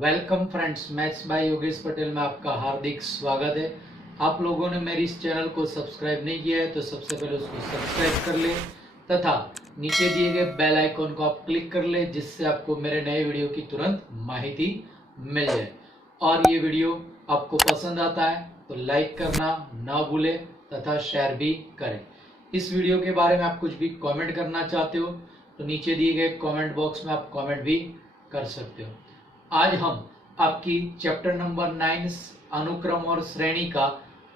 Welcome friends, maths by Yogesh Patel में आपका हार्दिक स्वागत है। आप लोगों ने मेरी इस चैनल को सब्सक्राइब नहीं किया है तो सबसे पहले उसको सब्सक्राइब कर ले तथा नीचे दिए गए बेल आइकॉन को आप क्लिक कर ले, जिससे आपको मेरे नए वीडियो की तुरंत माहिती मिल जाए। और ये वीडियो आपको पसंद आता है तो लाइक करना ना भूले तथा शेयर भी करें। इस वीडियो के बारे में आप कुछ भी कमेंट करना चाहते हो तो नीचे दिए गए कमेंट बॉक्स में आप कमेंट भी कर सकते हो। आज हम आपकी चैप्टर नंबर 9 अनुक्रम और श्रेणी का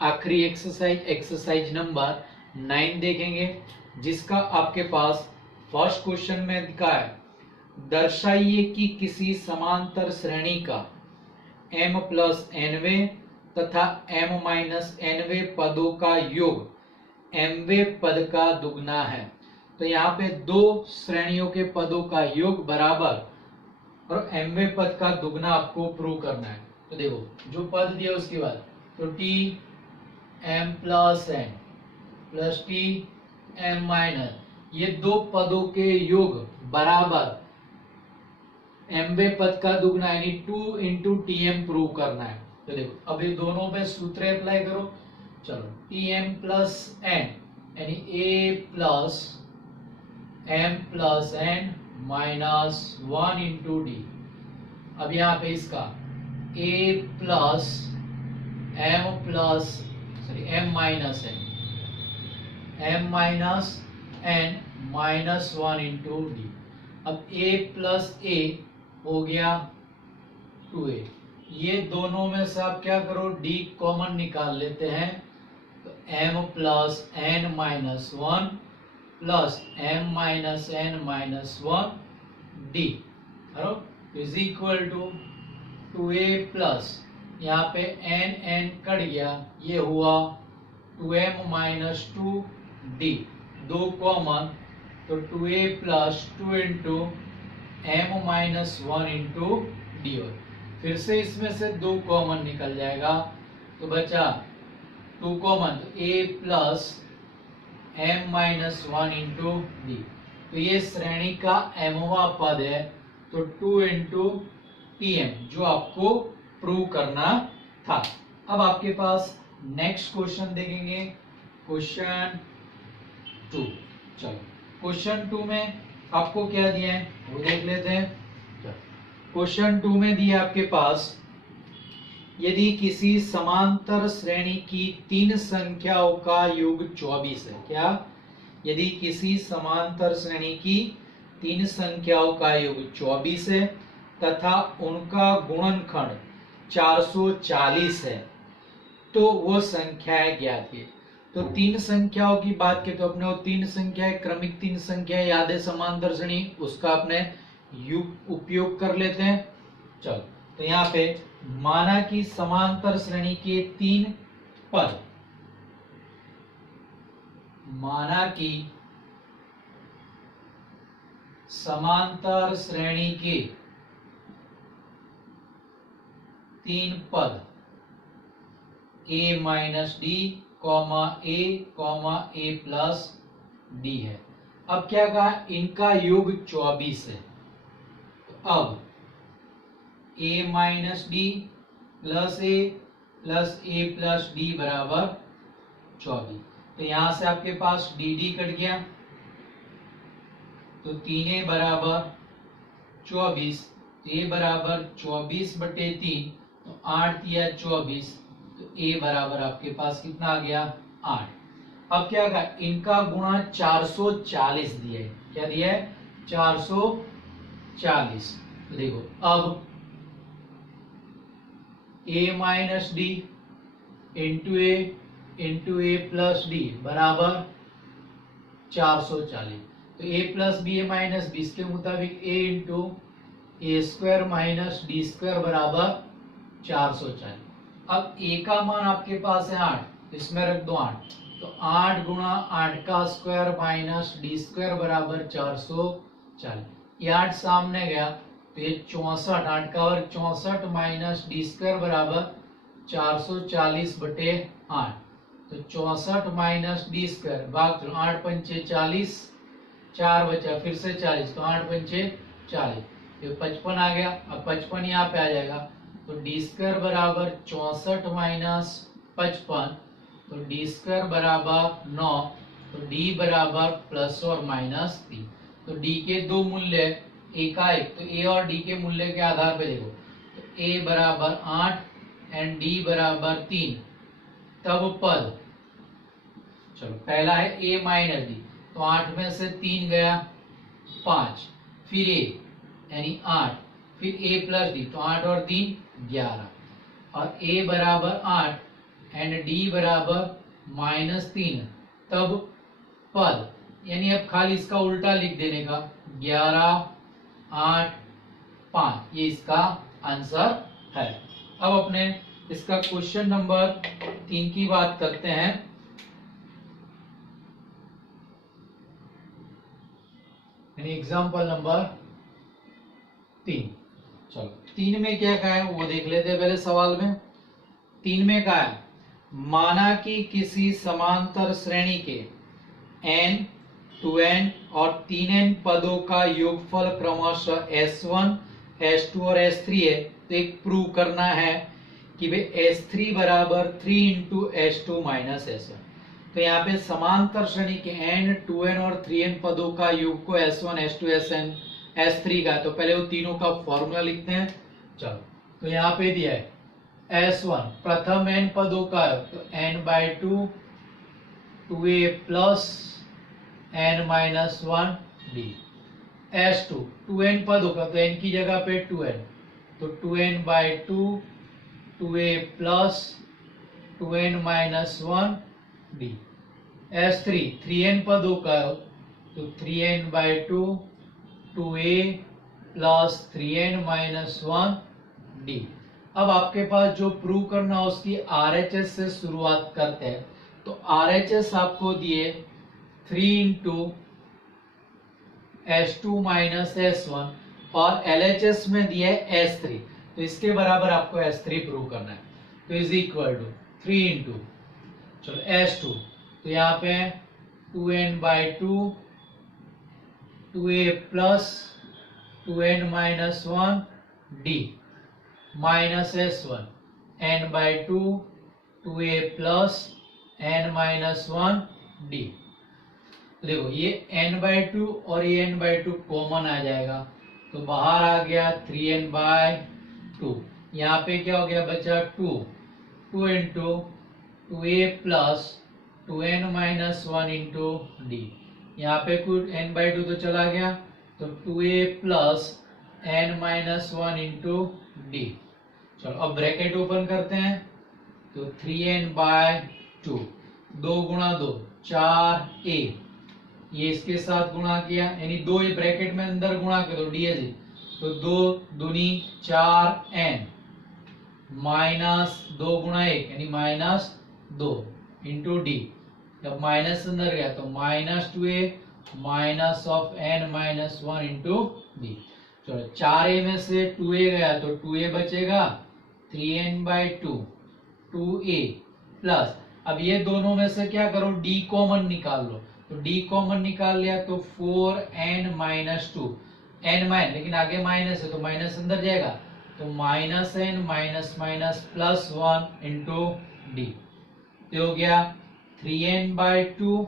आखिरी एक्सरसाइज नंबर 9 देखेंगे, जिसका आपके पास फर्स्ट क्वेश्चन में दिखा है, दर्शाइए कि किसी समांतर श्रेणी का m प्लस nवे तथा m माइनस nवे पदों का योग mवे पद का दुगना है। तो यहाँ पे दो श्रेणियों के पदों का योग बराबर और mवे पद का दुगना आपको प्रूव करना है। तो देखो जो पद दिया उसके बाद तो t m plus n plus t m minus, ये दो पदों के योग बराबर mवे पद का दुगना यानी 2 इंटू टी एम प्रूव करना है। तो देखो अभी दोनों पे सूत्र अप्लाई करो। चलो टी एम प्लस एन यानी a plus m plus n minus 1 into D. अब यहाँ पे इसका a plus m minus n minus 1 into D. अब a प्लस a हो गया 2a। ये दोनों में से आप क्या करो, d कॉमन निकाल लेते हैं। तो m plus n minus 1 plus m minus n minus 1 d करो is equal to 2a plus, यहाँ पे n कट गया, ये हुआ 2m माइनस 2d, दो कॉमन तो 2a plus 2 into m minus 1 into D. और फिर से इसमें से दो कॉमन निकल जाएगा तो बचा 2 कॉमन तो a plus m minus 1 into D. तो ये श्रेणी का mवा पद है, तो 2 इंटू टी एम जो आपको प्रूव करना था। अब आपके पास नेक्स्ट क्वेश्चन देखेंगे, क्वेश्चन 2। चलो क्वेश्चन 2 में आपको क्या दिया है वो देख लेते हैं। क्वेश्चन 2 में दिया आपके पास, यदि किसी समांतर श्रेणी की तीन संख्याओं का योग 24 है। क्या? यदि किसी समांतर श्रेणी की तीन संख्याओं का योग 24 है तथा उनका गुणनखंड 440 है तो वो संख्याएं ज्ञात है। तो तीन संख्याओं की बात की तो अपने वो तीन संख्याएं क्रमिक तीन संख्याएं याद है समांतर श्रेणी, उसका अपने उपयोग कर लेते हैं। चलो तो यहाँ पे माना कि समांतर श्रेणी के तीन पद, माना कि समांतर श्रेणी के तीन पद a minus D comma A plus D है। अब क्या कहा, इनका योग 24 है। तो अब a minus D plus A plus D बराबर 24। तो यहां से आपके पास डी डी कट गया तो 3a बराबर 24, a बराबर 24 बटे 3 तो 8 या 24, तो a बराबर आपके पास कितना आ गया 8। अब क्या कहा, इनका गुणा 440 दिया है। क्या दिया है 440। तो देखो अब a minus D into A plus D बराबर 440। तो a plus B A minus B, इसके मुताबिक a into A square minus D square बराबर 440। अब a का मान आपके पास है 8, इसमें रख दो 8, तो 8 गुणा 8 का स्क्वायर माइनस डी स्क्वायर बराबर 440। ये 8 सामने गया तो ये 64, 8 का वर्ग 64 माइनस डी स्क्वायर बराबर 440 बटे 8। तो 64 माइनस डी स्क्वायर भाग 8 पंचे 40, 4 बचा फिर से 40, तो 8 पंचे 40। तो 55 आ गया। अब 55 यहाँ पे आ जाएगा, तो डी स्क्वायर बराबर 64 माइनस 55, तो डी स्क्वायर बराबर 9, तो डी बराबर प्लस और माइनस 3। तो डी के दो मूल्य एकाएक, तो ए और डी के मूल्य के आधार पे देखो, तो ए बराबर 8 एंड डी बराबर 3, तब पद, चलो पहला है ए माइनस डी, तो 8 में से 3 गया 5, फिर ए यानी 8, फिर ए प्लस डी, तो 8 और 3 11, और ए बराबर 8 एंड डी बराबर माइनस 3, तब पद, यानी अब खाली इसका उल्टा लिख देने का, 11 8 5, ये इसका आंसर है। अब अपने इसका क्वेश्चन नंबर 3 की बात करते हैं। यानी एग्जाम्पल नंबर 3। चलो 3 में क्या कहा है वो देख लेते हैं पहले सवाल में। 3 में कहा है, माना कि किसी समांतर श्रेणी के n 2n और 3n पदों का योगफल क्रमशः s1 s2 और s3 है, तो एक प्रूव करना है कि भाई s3 बराबर 3 इंटू s2 माइनस s1। तो यहाँ पे समांतर श्रेणी के n 2n और 3n पदों का योग को s1 s2 sn s3 का, तो पहले वो तीनों का फॉर्मूला लिखते हैं। चलो तो यहाँ पे दिया है s1 प्रथम n पदों का, तो n/2 2a plus n minus 1 d, s2 2n पदों का, तो n की जगह पे 2n, तो 2n/2 2a plus 2n minus 1 d, s3 3n पदों का, तो 3n/2 2a plus 3n minus 1 d। अब आपके पास जो प्रूव करना है उसकी RHS से शुरुआत करते हैं। तो RHS आपको दिए 3 इंटू s2 माइनस s1 और LHS में दिया है s3, तो इसके बराबर आपको s3 प्रूव करना है। तो इज इक्वल टू 3 इंटू, चलो s2, तो यहाँ पे 2n/2 2a plus 2n minus 1 d minus s1 n/2 2a plus n minus 1 d। देखो ये n/2 और ये n/2 कॉमन आ जाएगा, तो बाहर आ गया 3n/2। यहाँ पे क्या हो गया बचा 2 into 2a plus 2n minus 1 into D. यहाँ पे कुछ n/2 तो चला गया, तो 2a plus n minus 1 into D. चलो अब ब्रैकेट ओपन करते हैं, तो 3n/2 2 गुणा 2 4a, ये इसके साथ गुणा किया, यानी 2 ये ब्रैकेट में अंदर गुणा करो ds, तो 2 दूनी 4n माइनस 2 गुणा 1 यानी माइनस 2 इंटू डी। जब माइनस अंदर गया तो minus 2a minus of n minus 1 into D. चलो 4a में से 2a गया तो 2a बचेगा, 3n/2 2a प्लस, अब ये दोनों में से क्या करो d कॉमन निकाल लो, तो d कॉमन निकाल लिया तो 4n माइनस 2 n माइनस, लेकिन आगे माइनस है तो माइनस अंदर जाएगा, तो minus n minus minus plus 1 into D. तो हो गया 3n/2,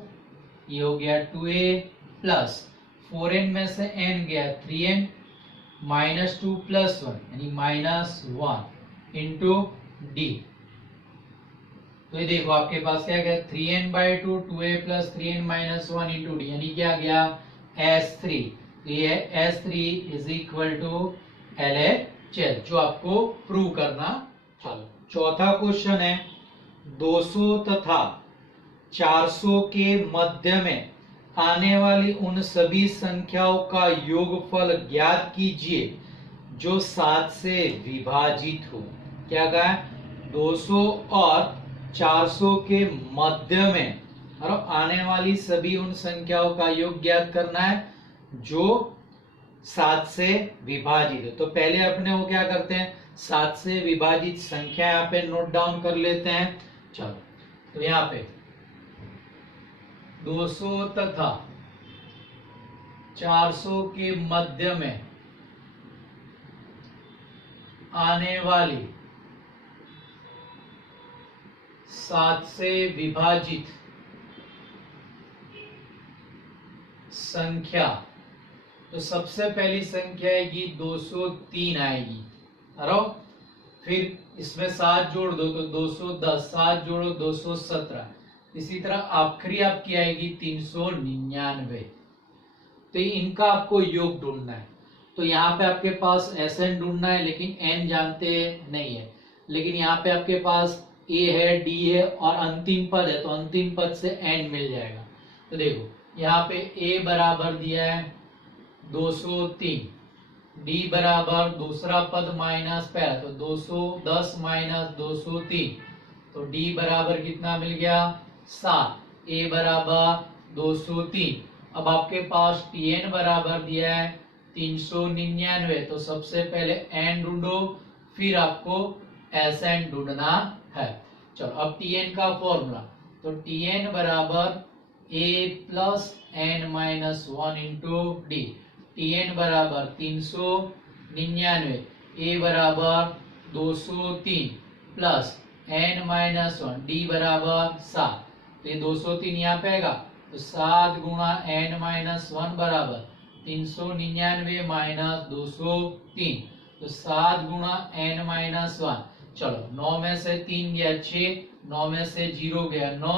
ये हो गया 2a प्लस 4n में से n गया 3n माइनस 2 प्लस 1 यानी माइनस 1 इंटू डी। तो ये देखो आपके पास क्या गया 3n/2 2a plus 3n minus 1 into D, यानी क्या गया s3। तो ये s3 is equal to LHS, जो आपको प्रूव करना। चलो चौथा क्वेश्चन है, 200 तथा 400 के मध्य में आने वाली उन सभी संख्याओं का योगफल ज्ञात कीजिए जो 7 से विभाजित हो। क्या कहा है 200 और 400 के मध्य में और आने वाली सभी उन संख्याओं का योग ज्ञात करना है जो 7 से विभाजित है। तो पहले अपने वो क्या करते हैं 7 से विभाजित संख्या यहाँ पे नोट डाउन कर लेते हैं। चलो तो यहाँ पे 200 तथा 400 के मध्य में आने वाली 7 से विभाजित संख्या, तो सबसे पहली संख्या आएगी 203 आएगी। अरे फिर इसमें 7 जोड़ दो तो 210, 7 जोड़ो 217। इसी तरह आखिरी आपकी आएगी 399। तो इनका आपको योग ढूंढना है। तो यहाँ पे आपके पास Sn ढूंढना है, लेकिन n जानते नहीं है। लेकिन यहाँ पे आपके पास a है, d है और अंतिम पद है, तो अंतिम पद से n मिल जाएगा। तो देखो यहाँ पे a बराबर दिया है 203, d बराबर दूसरा पद माइनस पहला, तो 210 माइनस 203, तो d बराबर कितना मिल गया 7, a बराबर 203। अब आपके पास tn बराबर दिया है 399, तो सबसे पहले n ढूंढो, फिर आपको Sn ढूंढना है। चलो अब tn का फॉर्मूला, तो tn बराबर a plus n minus 1 into D. tn बराबर 399, a बराबर 203 प्लस n माइनस 1, डी बराबर 7। तो ये 203 यहाँ पे आएगा, तो 7 गुणा n माइनस 1 बराबर 399 माइनस 203, तो 7 गुणा n माइनस 1। चलो 9 में से 3 गया 6, 9 में से 0 गया 9,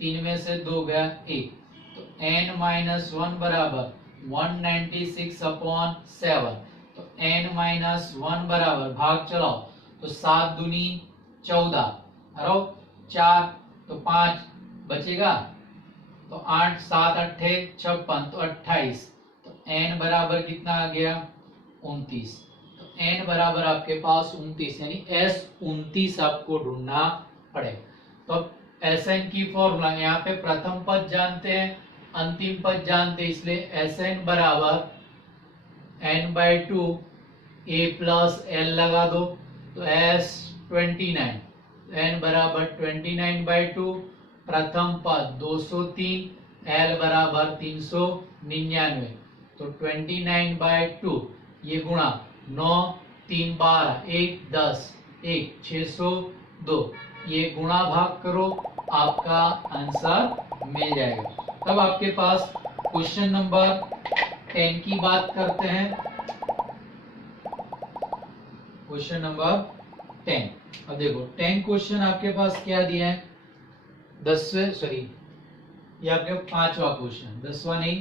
3 में से 2 गया 1, तो n माइनस 1 बराबर 196 अपॉन 7। तो n माइनस 1 बराबर भाग चलाओ, तो 7 दूनी 14, अरो 4 तो 5 बचेगा, तो 8 7 अट्ठे 56, तो 28, तो n बराबर कितना आ गया 29। तो n बराबर आपके पास 29, यानी S29 आपको ढूंढना पड़ेगा। तो अब Sn की फॉर्मूला, यहाँ पे प्रथम पद जानते हैं, अंतिम पद जानते हैं, इसलिए Sn बराबर n/2 a प्लस l लगा दो, तो S29, n बराबर 29/2, प्रथम पद 203, l बराबर 399, तो 29/2 ये गुणा 9 3 12 1 10 1 602, ये गुणा भाग करो, आपका आंसर मिल जाएगा। तब आपके पास क्वेश्चन नंबर 10 की बात करते हैं। क्वेश्चन नंबर 10, अब देखो 10 क्वेश्चन आपके पास क्या दिया है, 10वें सॉरी ये आपके 5वां क्वेश्चन, 10वां नहीं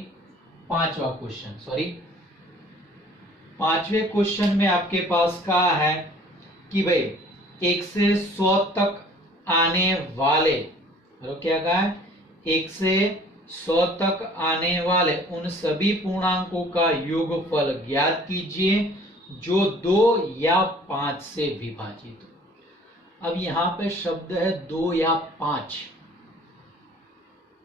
5वां क्वेश्चन, सॉरी 5वें क्वेश्चन में आपके पास कहा है कि भाई 1 से 100 तक आने वाले, और क्या कहा है 1 से 100 तक आने वाले उन सभी पूर्णांकों का योगफल ज्ञात कीजिए जो 2 या 5 से विभाजित हो। अब यहाँ पे शब्द है 2 या 5,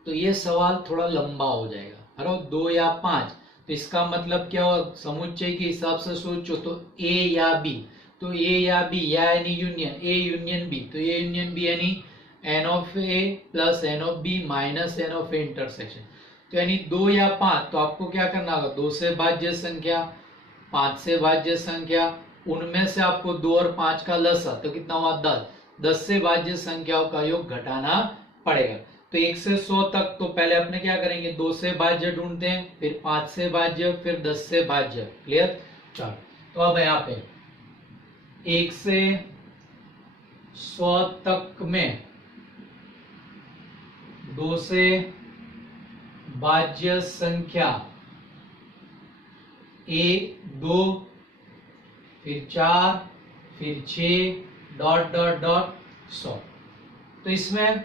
तो ये सवाल थोड़ा लंबा हो जाएगा, है 2 या 5, तो इसका मतलब क्या हो, समुच्चय के हिसाब से सोचो तो A या B, तो A या B या यानी यूनियन A यूनियन B, तो A यूनियन B यानी n of A plus n of B minus n of A intersection, तो यानी 2 या 5, तो आपको क्या करना होगा, 2 से भाज्य संख्या 5 से भाज्य संख्या, उनमें से आपको 2 और 5 का लसा, तो कितना हुआ 10, 10 से भाज्य संख्याओं का योग घटाना पड़ेगा। तो 1 से 100 तक तो पहले अपने क्या करेंगे, 2 से भाज्य ढूंढते हैं, फिर 5 से भाज्य, फिर 10 से भाज्य, क्लियर। चलो तो अब यहाँ पे 1 से 100 तक में 2 से भाज्य संख्या 1 2 फिर 4 फिर 6 डॉट डॉट डॉट 100। तो इसमें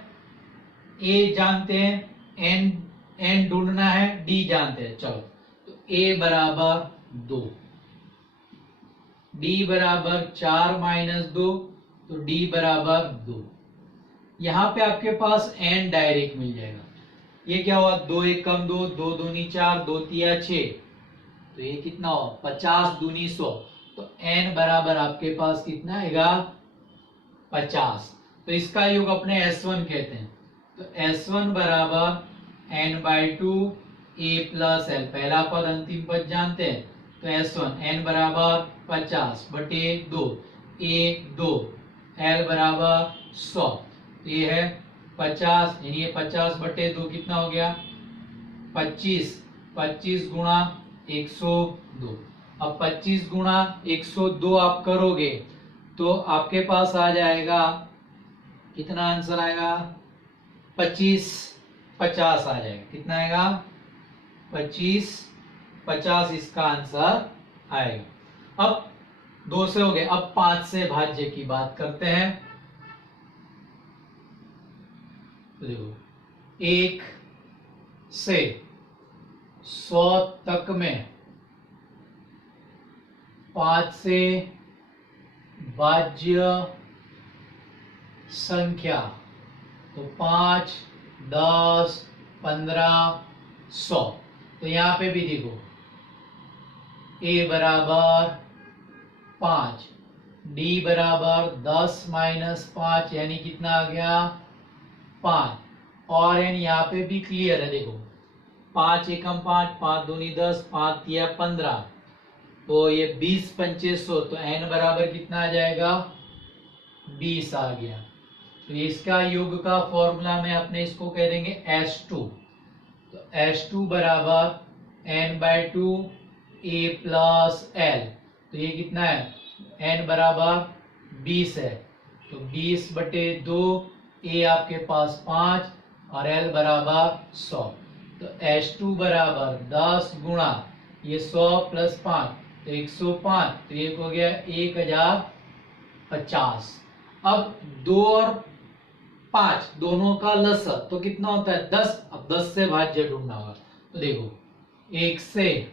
A जानते हैं, n ढूंढना है, D जानते हैं। चलो तो A बराबर 2, D बराबर 4 माइनस 2, तो D बराबर 2। यहाँ पे आपके पास n डायरेक्ट मिल जाएगा। ये क्या हुआ, 2 1 कम 2, 2 दूनी 4, 2 तिया 6, तो ये कितना हुआ 50 दूनी 100, तो n बराबर आपके पास कितना आएगा 50। तो इसका योग अपने S1 कहते हैं, तो S1 बराबर n/2 a प्लस l, पहला पद अंतिम पद जानते हैं, तो S1 n बराबर 50 बटे 2, 1 2, L बराबर 100, तो ये है 50, यानी ये 50/2 कितना हो गया 25, 25 गुणा 102। अब 25 गुणा 102 आप करोगे तो आपके पास आ जाएगा कितना आंसर आएगा 25 50 आ जाएगा। कितना आएगा 25 50 इसका आंसर आएगा। अब 2 से हो गए, अब 5 से भाज्य की बात करते हैं। तो देखो 1 से 100 तक में 5 से भाज्य संख्या, तो 5 10 15 100। तो यहां पे भी देखो a बराबर 5, d बराबर 10 - 5 यानी कितना आ गया 5, और एन यहाँ पे भी क्लियर है। देखो 5 एकम 5, 5 दूनी 10, 5 तिया 15, तो ये 20 पंचे 100, तो n बराबर कितना आ जाएगा 20 आ गया। तो इसका योग का फॉर्मूला में अपने इसको कह देंगे S2, तो S2 बराबर n/2 a प्लस l, तो ये कितना है n बराबर 20 है, तो 20/2, a आपके पास 5 और l बराबर 100, तो S2 बराबर 10 गुणा ये 100 + 5 तो 105, तो एक हो गया 1050। अब 2 और 5 दोनों का लसअ तो कितना होता है 10। अब 10 से भाज्य ढूंढना होगा, तो देखो 1 से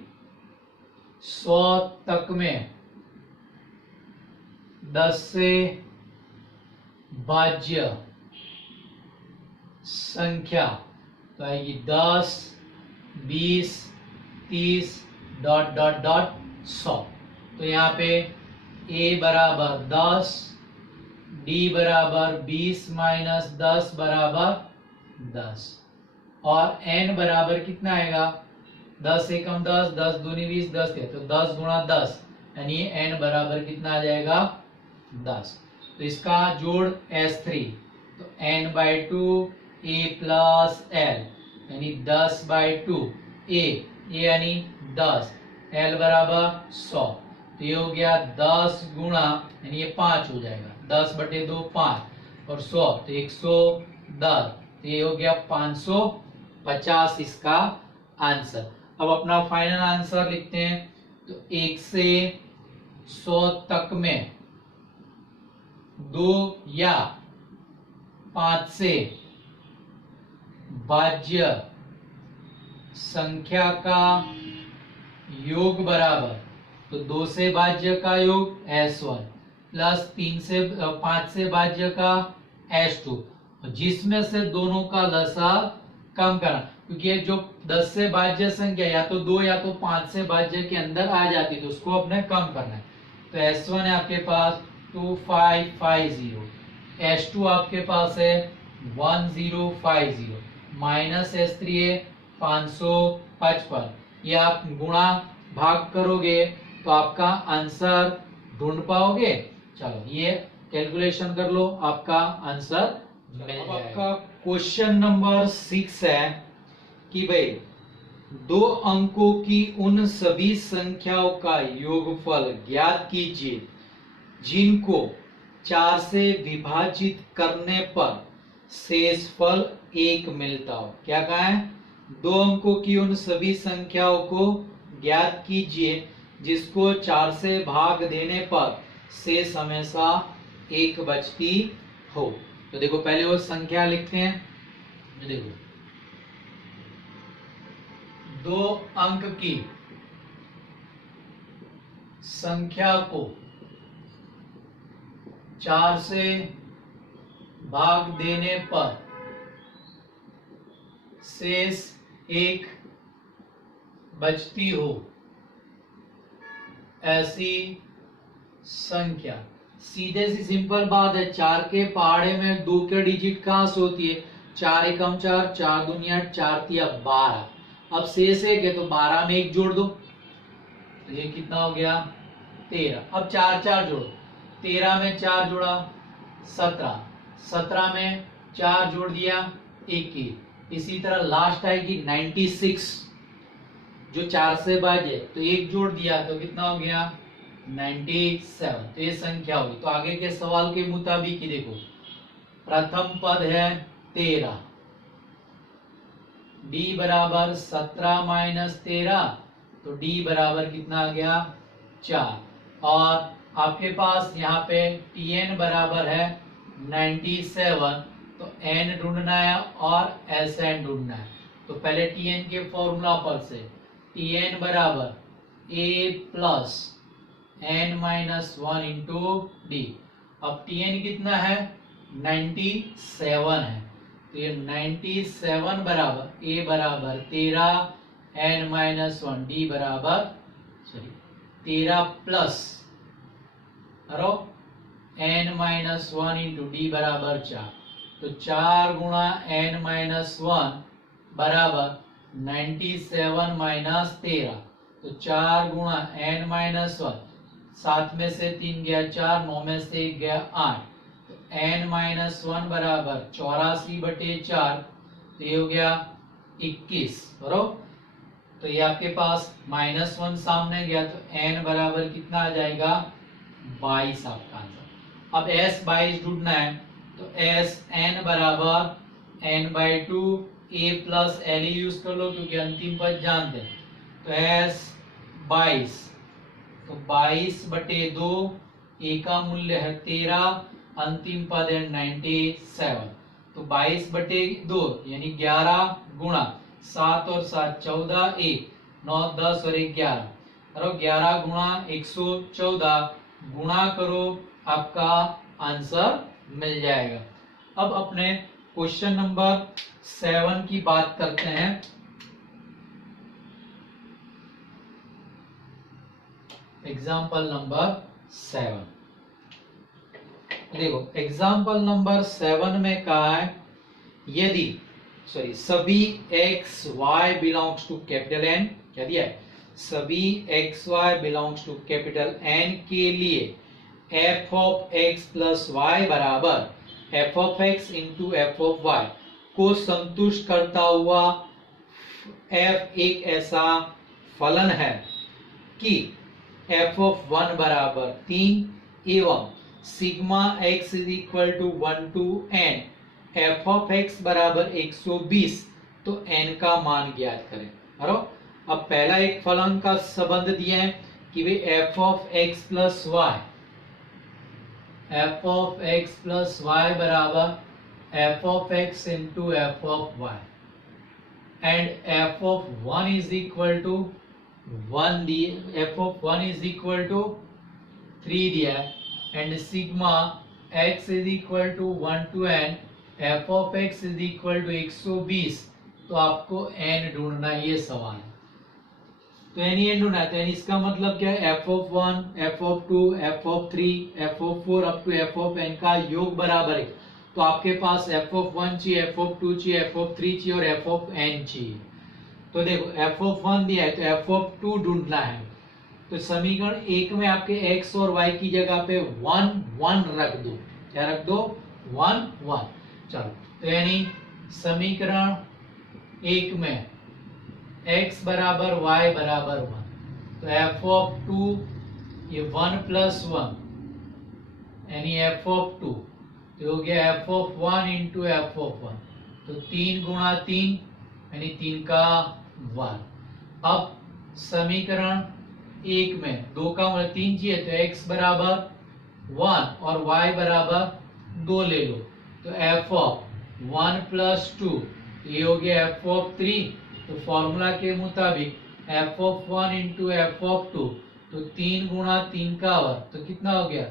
100 तक में 10 से भाज्य संख्या, तो आएगी 10 20 30 ... 100। तो यहाँ पे a बराबर 10, d बराबर 20 - 10 बराबर 10, और n बराबर कितना आएगा 10 एकम 10, 10 दूनी 20, 10 है, तो 10 गुणा 10 यानी n बराबर कितना आ जाएगा 10। तो इसका जोड़ S3, तो n/2 a प्लस l यानी 10/2 a यानी 10, l बराबर 100, तो ये हो गया 10 गुणा यानी ये 5 हो जाएगा 10/2 5 और 100 तो 110, तो ये हो गया 550 इसका आंसर। अब अपना फाइनल आंसर लिखते हैं, तो 1 से 100 तक में 2 या 5 से भाज्य संख्या का योग बराबर, तो 2 से भाज्य का योग S1 प्लस 5 से भाज्य का S2, जिसमें से दोनों का लसा कम करना, क्योंकि ये जो 10 से भाज्य संख्या या तो 2 या तो 5 से भाज्य के अंदर आ जाती, तो उसको अपने कम करना है। तो S1 है आपके पास 2550, S2 आपके पास है 1050, माइनस S3 है 555। ये आप गुणा भाग करोगे तो आपका आंसर ढूंढ पाओगे। चलो ये कैलकुलेशन कर लो, आपका आंसर मिल जाएगा। आपका क्वेश्चन नंबर 6 है कि भाई 2 अंकों की उन सभी संख्याओं का योगफल ज्ञात कीजिए जिनको 4 से विभाजित करने पर शेषफल 1 मिलता हो। क्या कहा है 2 अंकों की उन सभी संख्याओं को ज्ञात कीजिए जिसको 4 से भाग देने पर शेष हमेशा 1 बचती हो। तो देखो पहले वो संख्या लिखते हैं। देखो 2 अंक की संख्या को 4 से भाग देने पर शेष 1 बचती हो ऐसी संख्या। सीधे सी सिंपल बात है, 4 के पहाड़े में 2 के डिजिट कहां से होती है 4 एकम 4, 4 दूनी 8, 4 तिया 12। अब शेष 1 है तो 12 में 1 जोड़ दो, तो ये कितना हो गया 13। अब 4 4 जोड़ो, 13 में 4 जोड़ा 17, 17 में 4 जोड़ दिया 21। इसी तरह लास्ट आएगी 96, जो 4 से भाज्य, तो 1 जोड़ दिया तो कितना हो गया 97। तो ये संख्या होगी। तो आगे के सवाल के मुताबिक ही देखो, प्रथम पद है 13, d बराबर 17 माइनस 13, तो d बराबर कितना आ गया 4। और आपके पास यहाँ पे tn बराबर है 97, तो n ढूंढना है और Sn ढूंढना है। तो पहले tn के फॉर्मूला पर से tn बराबर a plus n minus 1 into D. अब tn कितना है 97 है, तो ये 97 बराबर a बराबर 13 n माइनस 1 d बराबर 13 plus n minus 1 into D बराबर 4। तो 4 गुणा n माइनस 1 बराबर 97 माइनस 13, तो 4 गुणा n माइनस 1, 7 में से 3 गया 4, 9 में से 1 गया 8, तो n माइनस 1 बराबर 84/4, तो ये हो गया 21। बराबर, तो ये आपके पास -1 सामने गया, तो n बराबर कितना आ जाएगा 22 आपका आंसर। अब s 22 ढूंढना है, तो s n बराबर n/2 a plus l use कर लो क्योंकि अंतिम पद जानते हैं। तो s 22, तो 22/2, a का मूल्य है 13, अंतिम पद है 97, तो 22/2 यानी 11 गुणा 7 और 7 14, 1 9 10 और 1 11, और 11 गुणा 114 गुणा करो, आपका आंसर मिल जाएगा। अब अपने क्वेश्चन नंबर 7 की बात करते हैं। एग्जाम्पल नंबर 7, देखो एग्जाम्पल नंबर 7 में कहा है यदि सभी x y belongs to capital N, क्या दिया है, सभी x y belongs to capital N के लिए f of x plus y बराबर f of x into f of y को संतुष्ट करता हुआ f एक ऐसा फलन है कि f ऑफ 1 बराबर 3 एवं sigma x is equal to 1 to n f of x बराबर 120, तो n का मान ज्ञात करें। बराबर, अब पहला एक फलन का संबंध दिया है कि वे f of x plus y, f of x plus y बराबर f of x into f of y, and f of 1 is equal to 1 दिए, f of 1 is equal to 3 दिया है, and sigma x is equal to 1 to n, f of x is equal to 120, तो आपको n ढूंढना है, ये सवाल है। तो n ढूंढना है, तो n इसका मतलब क्या है, f of 1, f of 2, f of 3, f of 4 up to f of n का योग बराबर है। तो आपके पास f ऑफ 1 चाहिए, f ऑफ 2 चाहिए, f ऑफ 3 चाहिए और f ऑफ n चाहिए। तो देखो f ऑफ 1 दिया है, तो f ऑफ 2 ढूंढना है। तो समीकरण 1 में आपके x और y की जगह पे 1 1 रख दो, क्या रख दो 1 1। चलो, तो यानी समीकरण 1 में x बराबर y बराबर 1, तो f ऑफ 2 ये 1 प्लस 1 यानी f ऑफ 2, तो हो गया f of 1 into f of 1, तो 3 गुणा 3 यानी 3 का 1। अब समीकरण 1 में 2 का मतलब 3 चाहिए, तो x बराबर 1 और y बराबर 2 ले लो, तो f ऑफ 1 प्लस 2, ये हो गया f ऑफ 3, तो फॉर्मूला के मुताबिक f of 1 into f of 2, तो 3 गुणा 3 का वर्ग, तो कितना हो गया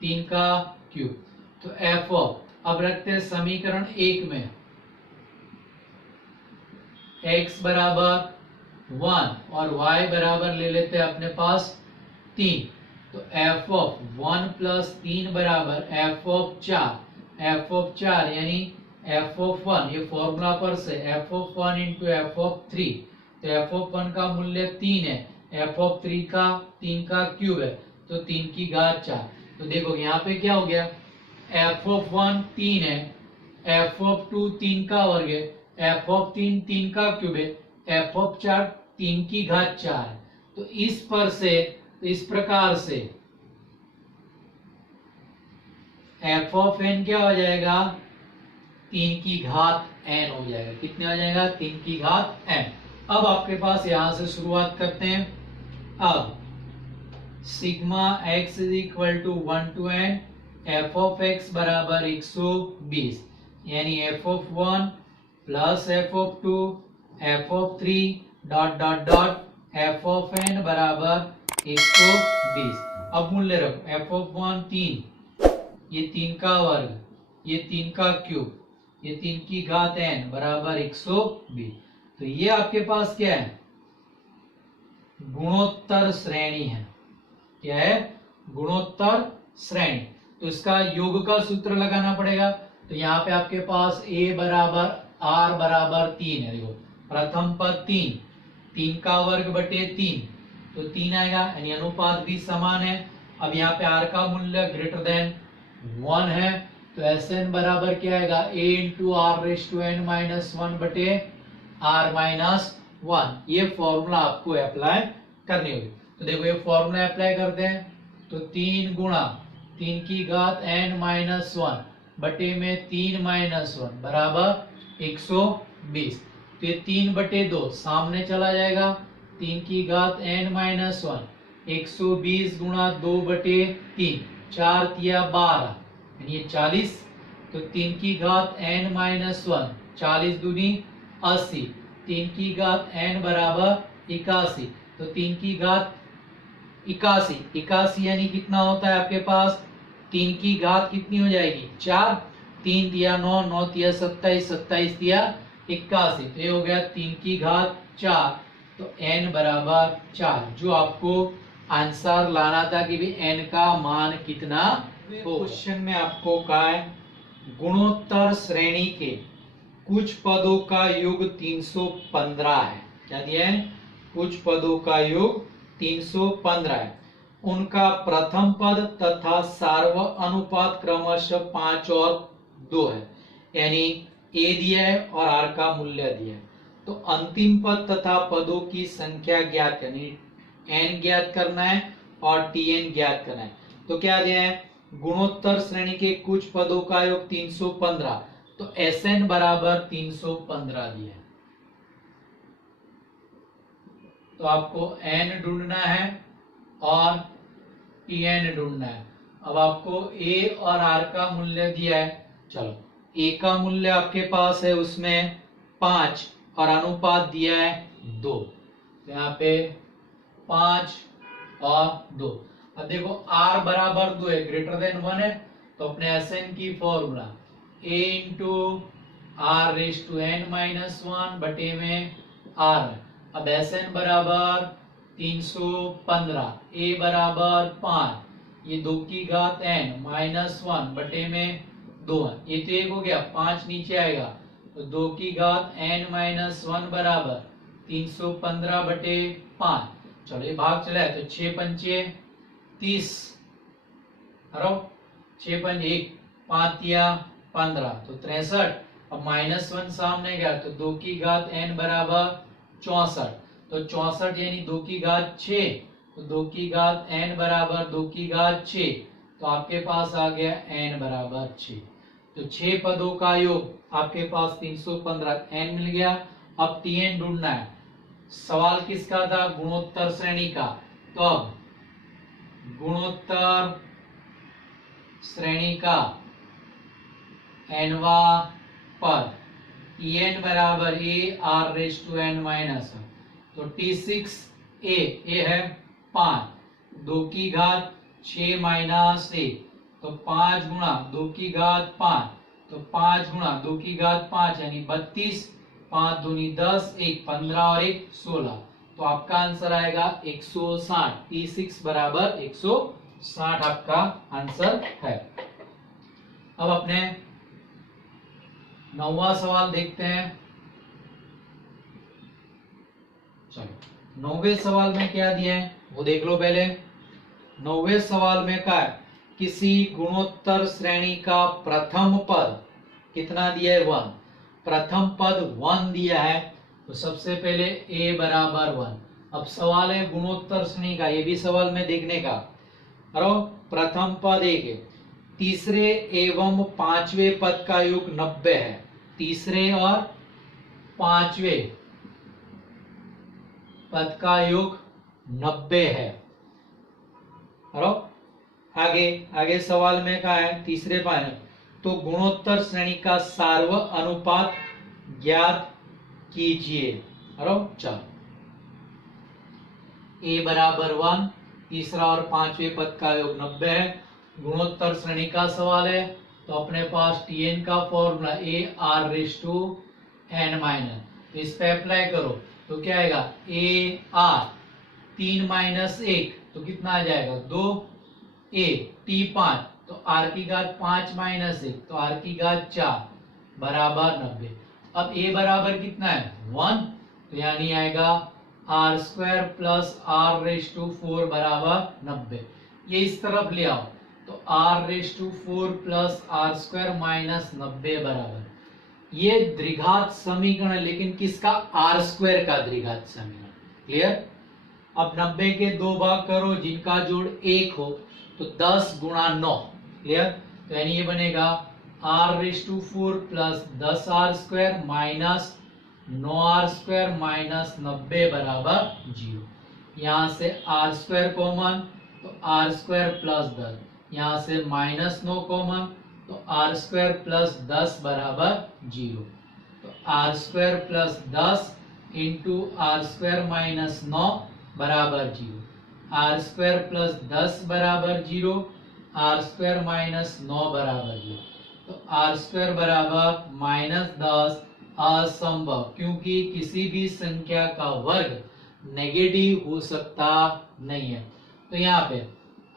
3 का क्यूब, तो f ऑफ, अब रखते हैं समीकरण 1 में x बराबर 1 और y बराबर ले लेते हैं अपने पास 3, तो f ऑफ 1 प्लस 3 बराबर f ऑफ 4, f ऑफ 4 यानी f ऑफ 1, ये फॉर्मूला पर से f of 1 into f of 3, तो f ऑफ 1 का मूल्य 3 है, f ऑफ 3 का 3 का क्यूब है, तो 3 की घात 4, तो देखो यहाँ पे क्या हो गया, एफ ऑफ 1 3 है, एफ ऑफ 2 3 का वर्ग है, एफ ऑफ 3 3 का क्यूब है, एफ ऑफ 4 3 की घात 4 है। तो इस प्रकार से एफ ऑफ एन क्या हो जाएगा, 3 की घात n हो जाएगा। कितने हो जाएगा, 3 की घात n। अब आपके पास यहां से शुरुआत करते हैं। अब sigma x is equal to 1 to n f of x बराबर 120, यानी f of 1 plus f of 2 f of 3 dot dot dot f of n बराबर 120। अब मूल्य रखो, एफ ऑफ 1 3, ये 3 का वर्ग, ये 3 का क्यूब, ये 3 की घात n बराबर 120। तो ये आपके पास क्या है, गुणोत्तर श्रेणी है। क्या है, गुणोत्तर श्रेणी। तो इसका योग का सूत्र लगाना पड़ेगा। तो यहाँ पे आपके पास a बराबर r बराबर 3 है। देखो प्रथम पद 3, 3 का वर्ग बटे 3, तो 3 आएगा, यानी अनुपात भी समान है। अब यहाँ पे r का मूल्य ग्रेटर देन 1 है, तो Sn बराबर क्या आएगा, a into r raise to n minus 1 बटे r माइनस 1। ये फॉर्मूला आपको अप्लाई करनी होगी। तो देखो ये फॉर्मूला अप्लाई करते हैं, तो 3 गुणा 3 की घात n माइनस 1 बटे में 3 माइनस 1 बराबर 120। तो ये 3 बटे 2 सामने चला जाएगा, 3 की घात n माइनस 1 120 गुणा 2 बटे 3, 4 तिया 12, यानी ये 40। तो 3 की घात n माइनस 1 40 दूनी 80, 3 की घात n बराबर 81। तो 3 की घात 81 यानी कितना होता है आपके पास, 3 की घात कितनी हो जाएगी 4, 3 दिया 9, 9 दिया 27, 27 दिया 81। तो ये हो गया 3 की घात 4, तो n बराबर 4। जो आपको आंसर लाना था कि भी n का मान कितना हो। क्वेश्चन में आपको कहा है गुणोत्तर श्रेणी के कुछ पदों का योग 315 है। क्या दिया है, कुछ पदों का योग 315 है। उनका प्रथम पद तथा सार्व अनुपात क्रमशः 5 और 2 है, यानी a दिया है और r का मूल्य दिया है। तो अंतिम पद तथा पदों की संख्या ज्ञात करनी, n ज्ञात करना है और tn ज्ञात करना है। तो क्या दिया है, गुणोत्तर श्रेणी के कुछ पदों का योग 315, तो Sn बराबर 315 दिया है। तो आपको n ढूंढना है और tn ढूंढना है। अब आपको a और r का मूल्य दिया है। चलो a का मूल्य आपके पास है उसमें 5 और अनुपात दिया है 2, तो यहाँ पे 5 और 2। अब देखो r बराबर 2 है, ग्रेटर देन 1 है, तो अपने Sn की formula a into r raise to n minus 1 बटे में r। अब Sn बराबर 315, a बराबर 5, ये 2 की घात n माइनस 1 बटे में 2 है, ये तो 1 हो गया, 5 नीचे आएगा, तो 2 की घात n माइनस 1 बराबर 315 बटे 5। चलो ये भाग चला है, तो 6 पंचे 30, 6 पंच 1, 5 या 15, तो 63। अब माइनस 1 सामने गया, तो 2 की घात n बराबर 64, तो 64 यानी 2 की घात 6, तो 2 की घात n बराबर 2 की घात 6, तो आपके पास आ गया n बराबर 6। तो 6 पदों का योग आपके पास 315, n मिल गया। अब tn ढूंढना है। सवाल किसका था, गुणोत्तर श्रेणी का। तो अब गुणोत्तर श्रेणी का nवा पद tn बराबर a r raise to n minus, तो t6 a है 5, 2 की घात 6 माइनस 1, तो 5 गुणा 2 की घात 5, तो 5 गुणा 2 की घात 5 यानी 32, 5 दूनी 10, 1 15 और 1 16, तो आपका आंसर आएगा 160। t6 बराबर 160 आपका आंसर है। अब अपने 9वां सवाल देखते हैं। चलो 9वें सवाल में क्या दिया है वो देख लो पहले। 9वें सवाल में क्या है, किसी गुणोत्तर श्रेणी का प्रथम पद कितना दिया है 1, प्रथम पद 1 दिया है, तो सबसे पहले a बराबर 1। अब सवाल है गुणोत्तर श्रेणी का, ये भी सवाल में देखने का। और प्रथम पद 1 है, तीसरे एवं पांचवें पद का योग 90 है, तीसरे और पांचवें पद का योग 90 है। और आगे आगे सवाल में कहा है तीसरे पाद, तो गुणोत्तर श्रेणी का सार्व अनुपात ज्ञात कीजिए। चलो a बराबर 1, तीसरा और पांचवें पद का योग 90 है, गुणोत्तर श्रेणी का सवाल है, तो अपने पास Tn का formula a r raise to n minus, इस पे अप्लाई करो तो क्या आएगा a r 3 माइनस 1 तो कितना आ जाएगा 2 a t 5 तो r की घात 5 माइनस 1 तो r की घात 4 बराबर 90। अब a बराबर कितना है 1, तो यानी आएगा r square plus r raise to 4 बराबर 90। ये इस तरफ ले आओ तो r raise to 4 plus r square minus 90 बराबर, ये द्विघात समीकरण, लेकिन किसका आर स्क्वायर का द्विघात समीकरण। क्लियर। अब 90 के दो भाग करो जिनका जोड़ 1 हो, तो 10 गुणा 9। क्लियर। तो यानी ये बनेगा r raise to 4 plus 10 r square minus 9 r square minus 90 बराबर 0। यहाँ से आर स्क्वायर कॉमन तो आर स्क्वायर प्लस 10, यहाँ से माइनस 9 कॉमन तो आर स्क्वायर प्लस 10 बराबर 0। तो r square plus 10 into r square minus 9 बराबर 0, आर स्क्वायर प्लस 10 बराबर 0, आर स्क्वायर माइनस 9 बराबर 0। तो आर स्क्वायर बराबर माइनस 10 असंभव, क्योंकि किसी भी संख्या का वर्ग नेगेटिव हो सकता नहीं है। तो यहाँ पे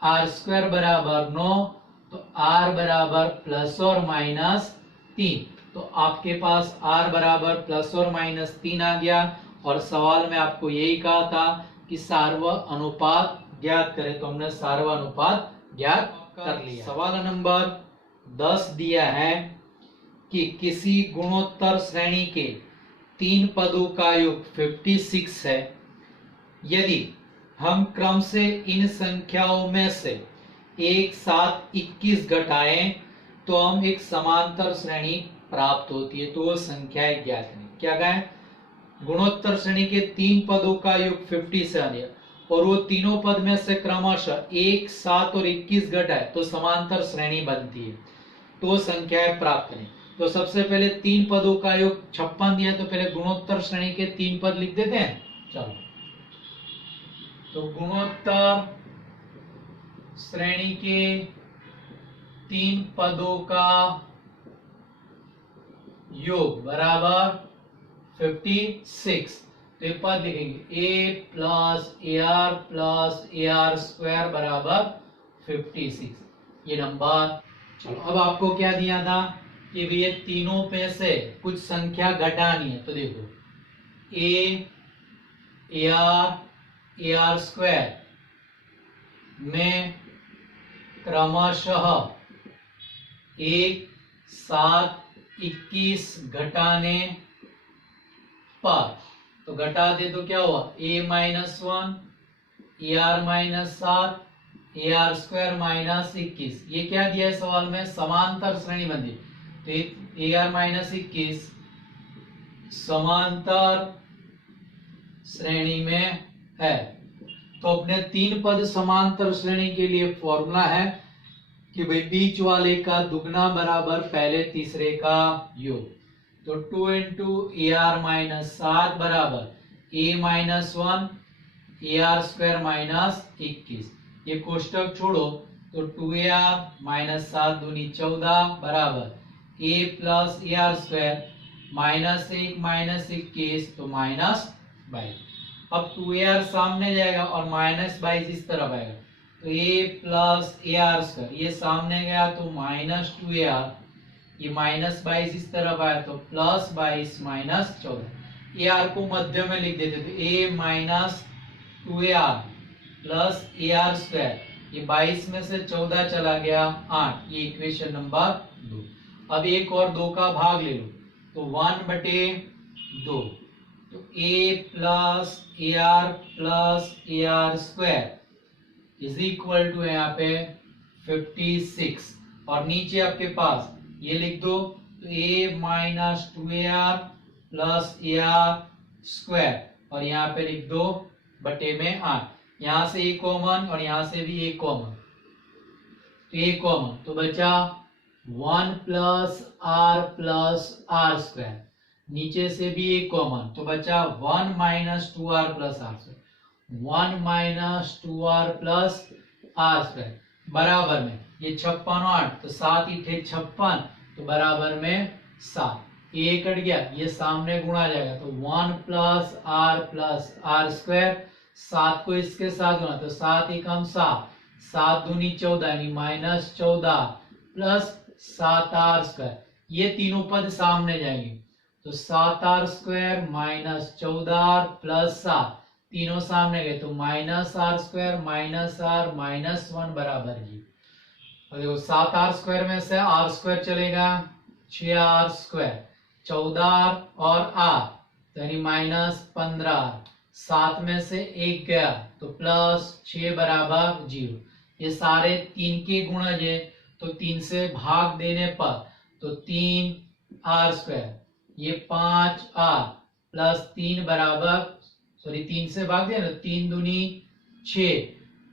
आर स्क्वायर बराबर 9, तो आर बराबर प्लस और माइनस 3, तो आपके पास आर बराबर प्लस और माइनस 3 आ गया। और सवाल में आपको यही कहा था कि सार्व अनुपात ज्ञात करें, तो हमने सार्व अनुपात ज्ञात कर लिया। सवाल नंबर 10 दिया है कि किसी गुणोत्तर श्रेणी के 3 पदों का योग 56 है, यदि हम क्रम से इन संख्याओं में से एक साथ 21 घटाएं तो हम एक समांतर श्रेणी प्राप्त होती है। तो वो संख्याएं ज्ञात करें। क्या कहें, गुणोत्तर श्रेणी के 3 पदों का योग 57 है और वो तीनों पद में से क्रमशः 1, 7 और 21 घटाए तो समांतर श्रेणी बनती है। तो संख्याएं प्राप्त करें। तो सबसे पहले 3 पदों का योग 56 दिया, तो पहले गुणोत्तर श्रेणी के 3 पद लिख देते हैं। चलो, तो गुणोत्तर श्रेणी के 3 पदों का योग बराबर 56। तो ये पद लिखेंगे a plus A r square बराबर 56, ये नंबर। चलो, अब आपको क्या दिया था कि ये तीनों पे से कुछ संख्या घटानी है। तो देखो ए आर स्क्वायर में क्रमशः 1, 7, 21 घटाने पर, तो घटा दे तो क्या हुआ a minus 1, a are minus 7, A r square minus 21। ये क्या दिया है सवाल में, समांतर श्रेणी बनती। तो ए आर माइनस 21 समांतर श्रेणी में है। तो अपने 3 पद समांतर श्रेणी के लिए फॉर्मूला है कि भाई बीच वाले का दुगना बराबर पहले तीसरे का योग। तो 2 इंटू ए आर माइनस 7 बराबर a minus 1 a r square minus 21। ये कोष्टक छोड़ो तो 2ar माइनस 7 दूनी 14 बराबर a plus A r square minus 1 minus 21 तो माइनस 22। अब 2ar सामने जाएगा और माइनस 22 इस तरफ आएगा, तो a plus A r square ये सामने गया तो माइनस 2ar, ये माइनस 22 इस तरफ आया तो प्लस 22 माइनस 14। ए आर को मध्य में लिख देते तो a minus 2ar plus A r square ये 22 में से 14 चला गया 8, ये इक्वेशन नंबर 2। अब एक और 2 का भाग ले लो, तो 1/2, तो a plus AR square is equal to यहाँ पे 56, और नीचे आपके पास ये लिख दो, तो a minus 2AR plus AR square, और यहाँ पे लिख दो बटे में 8, यहां से a कॉमन और यहां से भी a कॉमन, तो a कॉमन तो बचा 1 प्लस R स्क्वायर, नीचे से भी a कॉमन तो बचा 1 minus 2R plus R square, 1 minus 2R plus R square बराबर में ये 56 और 8 तो 7 ईठे 56, तो बराबर में 7, a कट गया, ये सामने गुणा जाएगा, तो 1 प्लस R स्क्वायर, 7 को इसके साथ गुणा तो 7 एकम 7, 7 दूनी 14 यानी माइनस 14 प्लस 7R स्क्वायर, ये तीनों पद सामने जाएंगे, तो 7R square minus 14R plus 7, तीनों सामने गए तो minus R square minus R minus 1 बराबर जी। और देखो 7R स्क्वायर में से R स्क्वायर चलेगा, 6R स्क्वायर, 14R और R यानी माइनस 15R, 7 में से 1 गया तो प्लस 6 बराबर 0, ये सारे 3 के गुणज है, तो 3 से भाग देने पर तो 3R स्क्वायर, ये 5R प्लस 3 बराबर, सॉरी 3 से भाग दिया ना, 3 दूनी 6,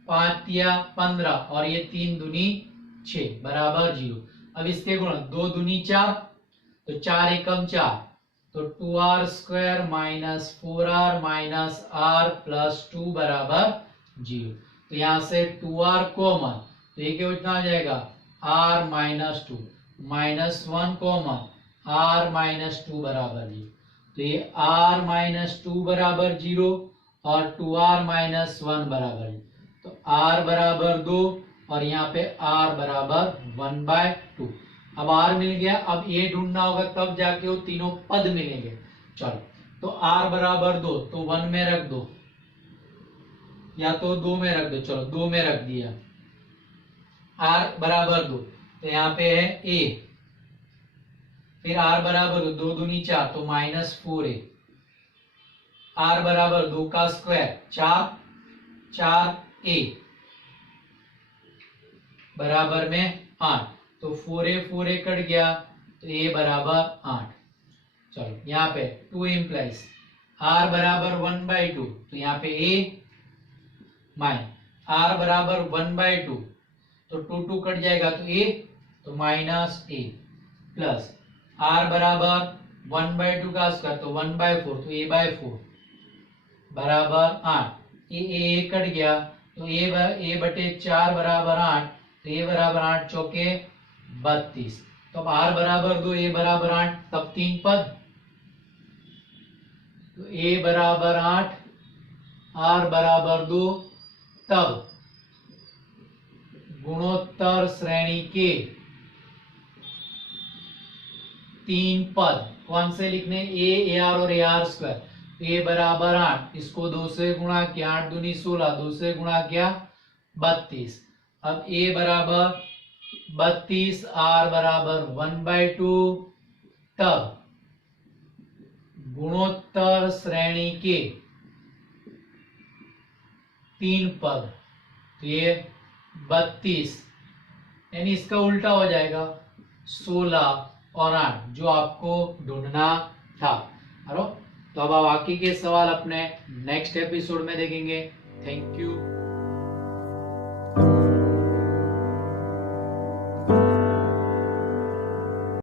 5 तिया 15 और ये 3 दूनी 6 बराबर 0। अब इसके गुण 2 दूनी 4, तो 4 एकम 4, तो 2R square minus 4R minus R plus 2 बराबर 0, तो यहाँ से 2R कॉमन, तो ये क्या कितना हो जाएगा R minus 2, minus 1 common, R minus 2 बराबर 0, तो ये R माइनस 2 बराबर 0 और 2R माइनस 1 बराबर 0, तो R बराबर 2 और यहाँ पे R बराबर 1/2। अब R मिल गया, अब ये ढूंढना होगा तब जाके वो तीनों पद मिलेंगे। चलो, तो R बराबर 2 तो 1 में रख दो या तो 2 में रख दो, चलो 2 में रख दिया, R बराबर 2 तो यहाँ पे है A, फिर R बराबर 2 दूनी 4 तो माइनस 4A, R बराबर 2 का स्क्वायर 4A बराबर में 8, तो 4A कट गया तो A बराबर 8। चलो यहाँ पे 2 इम्प्लाइज R बराबर 1/2, तो यहाँ पे A माइन R बराबर 1/2 तो 2 कट जाएगा तो A, तो माइनस A प्लस R बराबर 1/2 का स्क्वायर तो 1/4 तो A/4 बराबर 8, A कट गया तो A बटे 4 बराबर 8, तो A बराबर 8 चौके 32, तो अब R बराबर 2 A बराबर 8, तब 3 पद, तो A बराबर 8 R बराबर 2, तब गुणोत्तर श्रेणी के 3 पद कौन से लिखने, A AR और AR स्क्वायर, A बराबर 8, इसको 2 से गुणा किया, 8 दूनी 16, 2 से गुणा किया 32, अब A बराबर 32 R बराबर 1/2, तब गुणोत्तर श्रेणी के 3 पद, तो ये 32 यानी इसका उल्टा हो जाएगा 16 और 8 जो आपको ढूंढना था। तो अब बाकी के सवाल अपने नेक्स्ट एपिसोड में देखेंगे। Thank you.